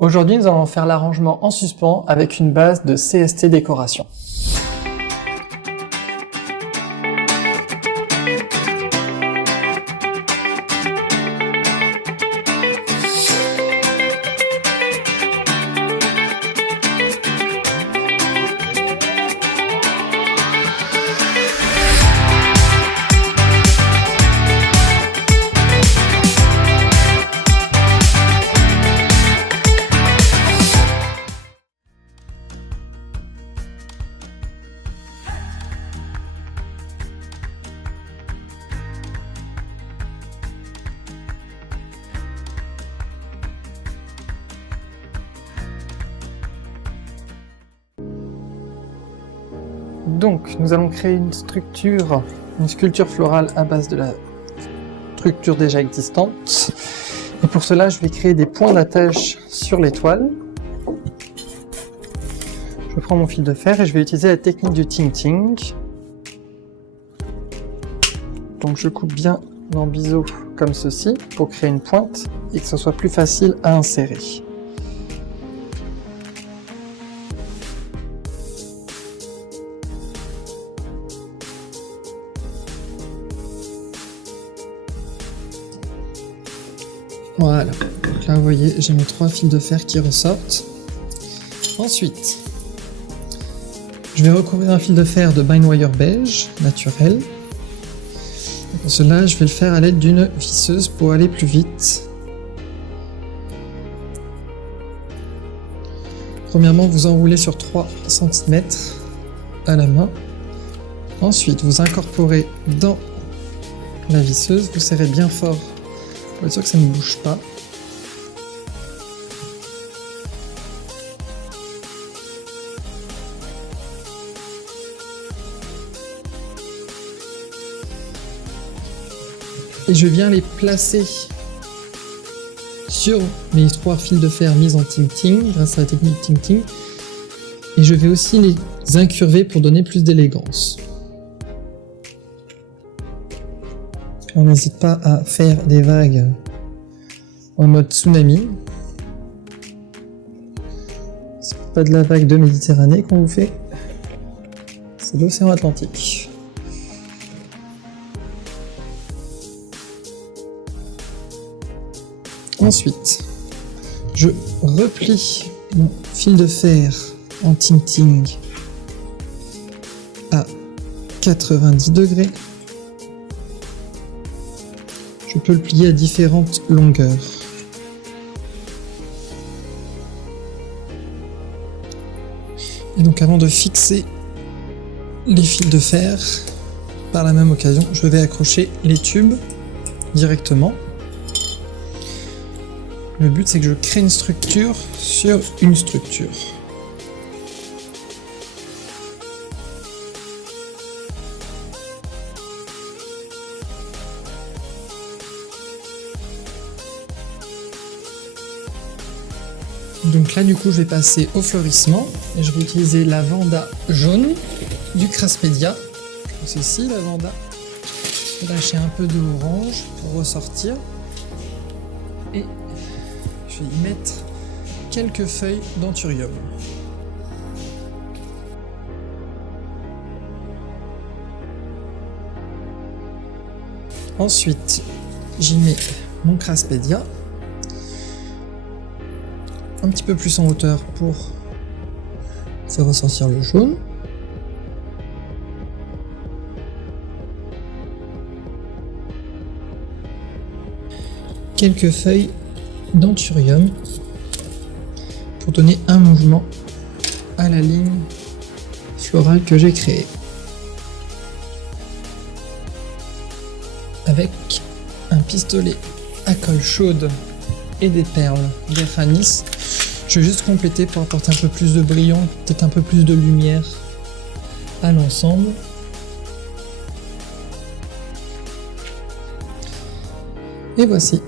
Aujourd'hui, nous allons faire l'arrangement en suspens avec une base de CST décoration. Donc, nous allons créer une sculpture florale à base de la structure déjà existante. Et pour cela, je vais créer des points d'attache sur les toiles. Je prends mon fil de fer et je vais utiliser la technique du ting-ting. Donc, je coupe bien en biseau comme ceci pour créer une pointe et que ce soit plus facile à insérer. Voilà, donc là vous voyez, j'ai mes 3 fils de fer qui ressortent. Ensuite, je vais recouvrir un fil de fer de Bindwire beige naturel. Et pour cela, je vais le faire à l'aide d'une visseuse pour aller plus vite. Premièrement, vous enroulez sur 3 cm à la main. Ensuite, vous incorporez dans la visseuse, vous serrez bien fort pour être sûr que ça ne bouge pas. Et je viens les placer sur mes 3 fils de fer mis en ting-ting grâce à la technique ting-ting. Et je vais aussi les incurver pour donner plus d'élégance. On n'hésite pas à faire des vagues en mode tsunami. C'est pas de la vague de Méditerranée qu'on vous fait, c'est l'océan Atlantique. Ensuite, je replie mon fil de fer en ting-ting à 90 degrés. Je peux le plier à différentes longueurs. Et donc avant de fixer les fils de fer, par la même occasion, je vais accrocher les tubes directement. Le but c'est que je crée une structure sur une structure. Donc là du coup je vais passer au fleurissement et je vais utiliser la Vanda jaune du Craspedia, comme ceci la Vanda. Je vais lâcher un peu de orange pour ressortir et je vais y mettre quelques feuilles d'anthurium. Ensuite j'y mets mon Craspedia. Un petit peu plus en hauteur pour faire ressortir le jaune. Quelques feuilles d'anthurium pour donner un mouvement à la ligne florale que j'ai créée. Avec un pistolet à colle chaude et des perles d'Eranis. Je vais juste compléter pour apporter un peu plus de brillant, peut-être un peu plus de lumière à l'ensemble. Et voici.